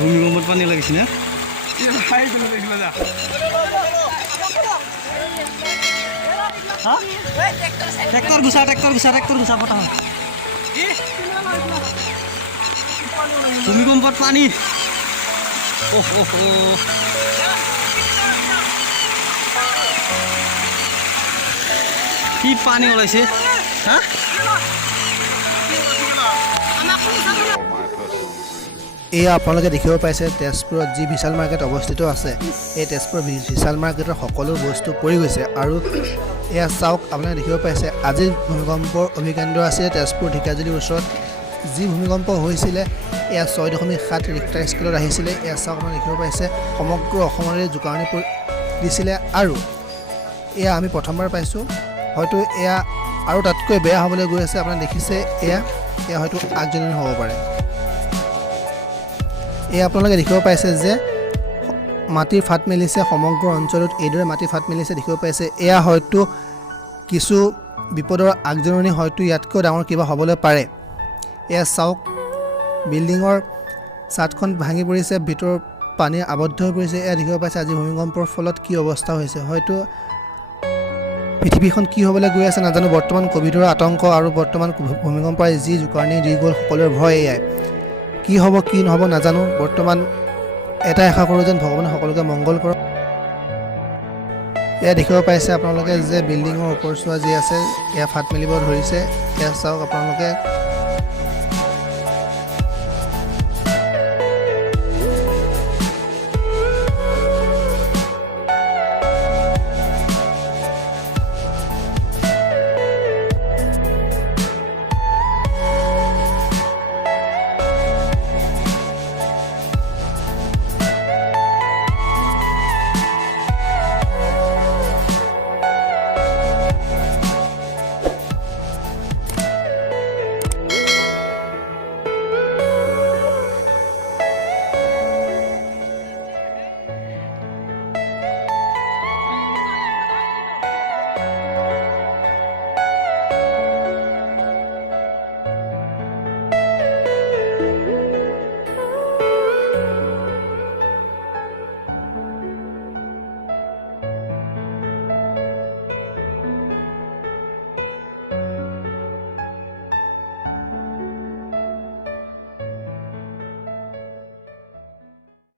ভূমিকম্পত পানী লাগিছে না ট্ৰেক্টৰ গুচা পতা ভূমিকম্পত পানী কি পানী ওলাইছে হা এয়া আপোনালোকে দেখিব পাইছে তেজপুৰত যি বিশাল মাৰ্কেট অৱস্থিত আছে এই তেজপুৰ বিশাল মাৰ্কেটৰ সকলো বস্তু পৰি গৈছে আৰু এয়া চাওক আপোনালোকে দেখিব পাইছে আজিৰ ভূমিকম্পৰ অভিকেন্দ্ৰ আছিল তেজপুৰ ঢেকিয়াজুলিৰ ওচৰত যি ভূমিকম্প হৈছিলে এয়া 6.7 ৰিক্টাৰ স্কেলত আহিছিলে এয়া চাওক আপোনালোকে দেখিব পাইছে সমগ্ৰ অসমৰে জোকাৰণি দিছিলে আৰু এয়া আমি প্ৰথমবাৰ পাইছোঁ হয়তো এয়া আৰু তাতকৈ বেয়া হ'বলৈ গৈ আছে আপোনালোকে দেখিছে এয়া হয়তো আগজননী হ'ব পাৰে এয়া আপোনালোকে দেখিব পাইছে যে মাটিৰ ফাট মেলিছে সমগ্ৰ অঞ্চলত এইদৰে মাটি ফাট মেলিছে দেখিব পাইছে এয়া হয়তো কিছু বিপদৰ আগজননী হয়তো ইয়াতকৈ ডাঙৰ কিবা হ'বলৈ পাৰে এয়া চাওক বিল্ডিঙৰ ছাদখন ভাঙি পৰিছে ভিতৰৰ পানী আবদ্ধ হৈ পৰিছে এয়া দেখিব পাইছে আজি ভূমিকম্পৰ ফলত কি অৱস্থা হৈছে হয়তো পৃথিৱীখন কি হ'বলৈ গৈ আছে নাজানো বৰ্তমান ক'ভিডৰ আতংক আৰু বৰ্তমান ভূমিকম্পই যি জোকাৰণি দি গ'ল সকলোৰে ভয় এয়াই কি হ'ব কি নহ'ব নাজানো বৰ্তমান এটাই আশা কৰোঁ যেন ভগৱানে সকলোকে মংগল কৰক এয়া দেখিব পাইছে আপোনালোকে যে বিল্ডিঙৰ ওপৰচোৱা যি আছে এয়া ফাট মেলিব ধৰিছে এয়া চাওক আপোনালোকে